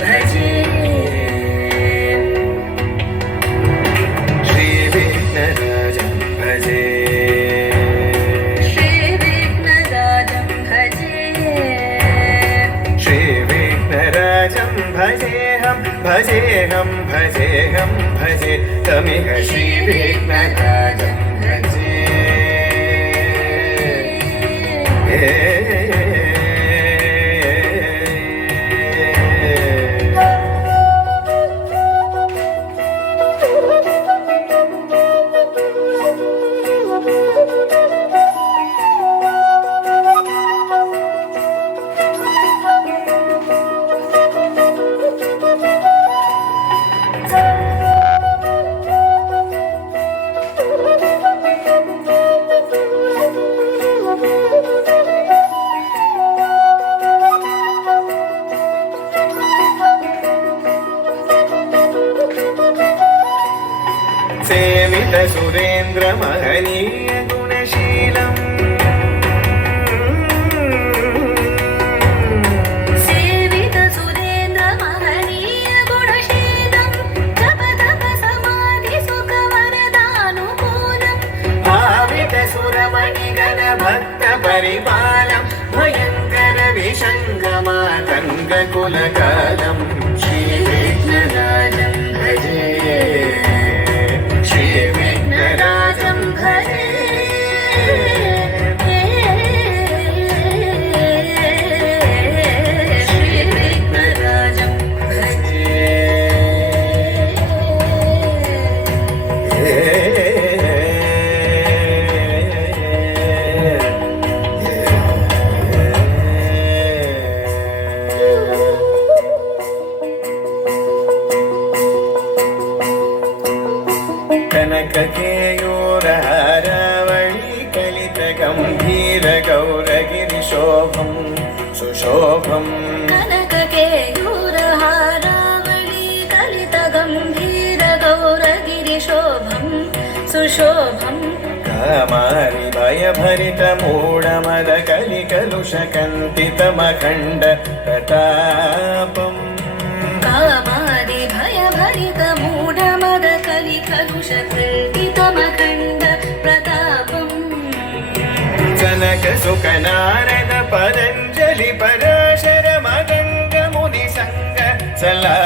भजे श्रीविघ्नराजं भजे श्रीविघ्नराजं भजे श्रीविघ्नराजं भजेऽहं भजेऽहं भजेऽहं भजे तमिह श्रीविघ्नराजं भजे सेवित सुरेन्द्र महनीय गुणशीलम् सेवित सुरेन्द्र महनीय गुणशीलम् जप तप समाधि सुख वरदानुकूलम् भावित सुरमणिगण भक्त परिपालम् भयङ्कर विशङ्गमातङ्ग कुलकालम् श्रीविघ्नराजं भजे श्रीविघ्नराजं भजे श्रीविघ्नराजं भजे कनककेयूरहारावळी कलितगम्भीरगौरगिरिशोभं सुशोभम् कनककेयूरहारावळी कलितगम्भीरगौरगिरिशोभं सुशोभम् कामारि भयभरितमूढमदकलिकलुषकन्तितमखण्ड प्रतापम् कामारि भयभरितमूढमदकलिकलुषकल्पितमखण्ड प्रतापम् जनक सुखनारद पतञ्जलि पराशर मदङ्ग मुनिसङ्ग सला